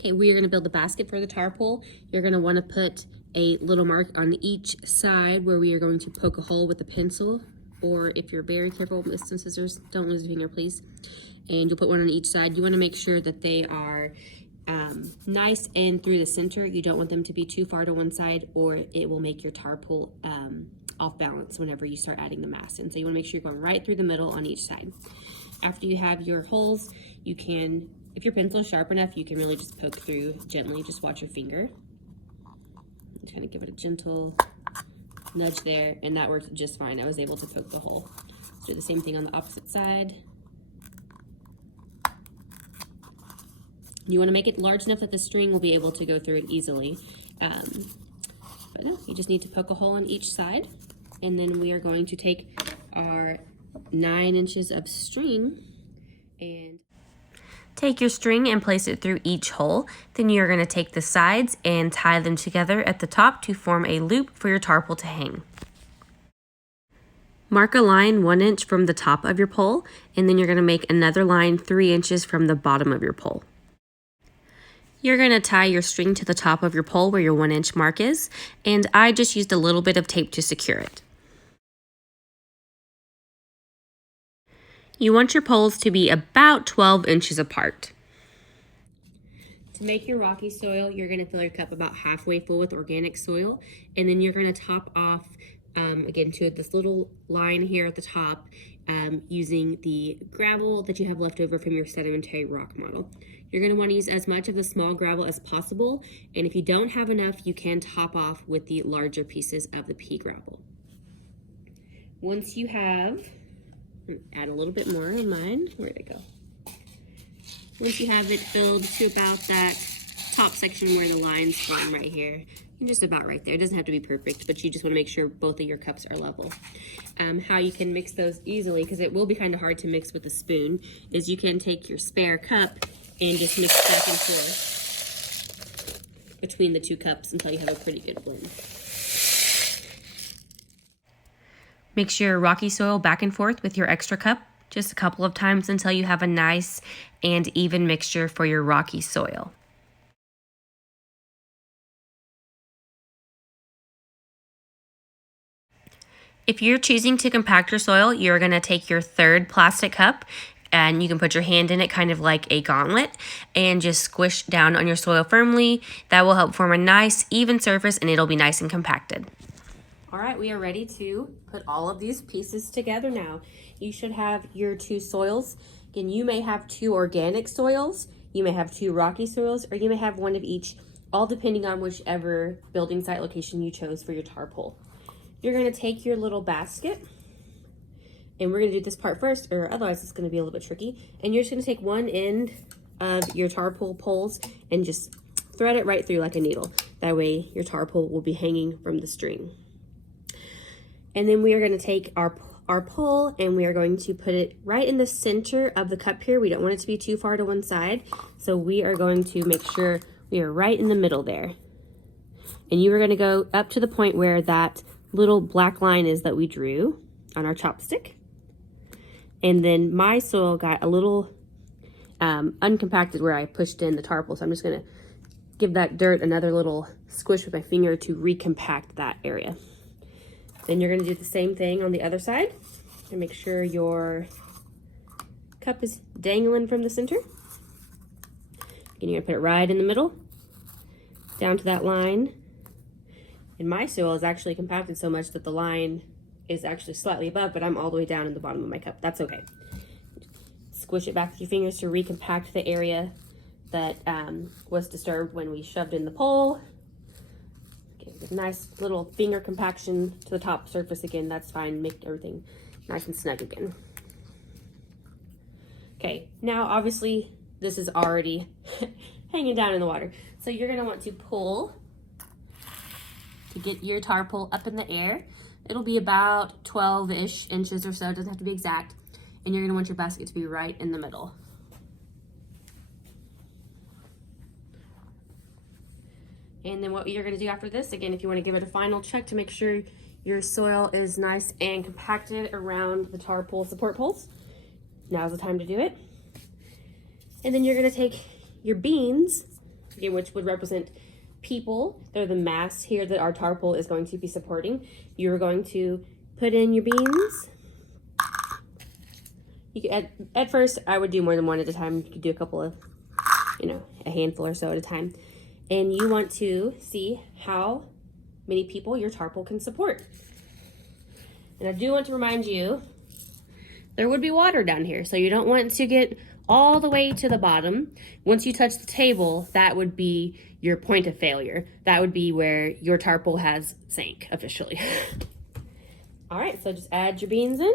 Okay, we are gonna build the basket for the tar-pul. You're gonna wanna put a little mark on each side where we are going to poke a hole with a pencil, or if you're very careful with some scissors, don't lose a finger, please. And you'll put one on each side. You wanna make sure that they are nice and through the center. You don't want them to be too far to one side, or it will make your tar-pul off balance whenever you start adding the mass. And so you wanna make sure you're going right through the middle on each side. After you have your holes, you can, if your pencil is sharp enough, you can really just poke through gently. Just watch your finger. Just kind of give it a gentle nudge there, and that worked just fine. I was able to poke the hole. Let's do the same thing on the opposite side. You want to make it large enough that the string will be able to go through it easily. But no, you just need to poke a hole on each side, and then we are going to take our 9 inches of string and take your string and place it through each hole. Then you're going to take the sides and tie them together at the top to form a loop for your tar-pul to hang. Mark a line 1 inch from the top of your pole, and then you're going to make another line 3 inches from the bottom of your pole. You're going to tie your string to the top of your pole where your 1 inch mark is, and I just used a little bit of tape to secure it. You want your poles to be about 12 inches apart. To make your rocky soil, you're going to fill your cup about halfway full with organic soil, and then you're going to top off, again, to this little line here at the top, using the gravel that you have left over from your sedimentary rock model. You're going to want to use as much of the small gravel as possible, and if you don't have enough, you can top off with the larger pieces of the pea gravel. Once you have, add a little bit more of mine. Where'd it go? Once you have it filled to about that top section where the lines form right here, and just about right there. It doesn't have to be perfect, but you just want to make sure both of your cups are level. How you can mix those easily, because it will be kind of hard to mix with a spoon, is you can take your spare cup and just mix back and forth between the two cups until you have a pretty good blend. Mix your rocky soil back and forth with your extra cup just a couple of times until you have a nice and even mixture for your rocky soil. If you're choosing to compact your soil, you're going to take your third plastic cup, and you can put your hand in it kind of like a gauntlet and just squish down on your soil firmly. That will help form a nice even surface, and it'll be nice and compacted. All right, we are ready to put all of these pieces together now. You should have your 2 soils. Again, you may have 2 organic soils, you may have 2 rocky soils, or you may have one of each, all depending on whichever building site location you chose for your tar-pul. You're gonna take your little basket, and we're gonna do this part first, or otherwise it's gonna be a little bit tricky. And you're just gonna take one end of your tar-pul poles and just thread it right through like a needle. That way your tar-pul will be hanging from the string. And then we are going to take our pole, and we are going to put it right in the center of the cup here. We don't want it to be too far to one side, so we are going to make sure we are right in the middle there. And you are going to go up to the point where that little black line is that we drew on our chopstick. And then my soil got a little uncompacted where I pushed in the tar-pul, so I'm just going to give that dirt another little squish with my finger to recompact that area. Then you're going to do the same thing on the other side and make sure your cup is dangling from the center. And you're going to put it right in the middle, down to that line. And my soil is actually compacted so much that the line is actually slightly above, but I'm all the way down in the bottom of my cup. That's okay. Squish it back with your fingers to recompact the area that was disturbed when we shoved in the pole. Nice little finger compaction to the top surface again. That's fine. Make everything nice and snug again. Okay, now obviously this is already hanging down in the water. So you're going to want to pull to get your tar-pul up in the air. It'll be about 12-ish inches or so. It doesn't have to be exact. And you're going to want your basket to be right in the middle. And then what you're going to do after this, again, if you want to give it a final check to make sure your soil is nice and compacted around the tar-pul support poles, now's the time to do it. And then you're going to take your beans okay, which would represent people. They're the mass here that our tar-pul is going to be supporting. You're going to put in your beans. You could, at first, I would do more than one at a time. You could do a couple of, a handful or so at a time. And you want to see how many people your tar-pul can support. And I do want to remind you, there would be water down here, so you don't want to get all the way to the bottom. Once you touch the table, that would be your point of failure. That would be where your tar-pul has sank officially. All right, so just add your beans in.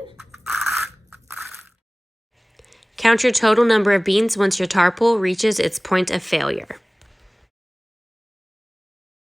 Count your total number of beans once your tar-pul reaches its point of failure.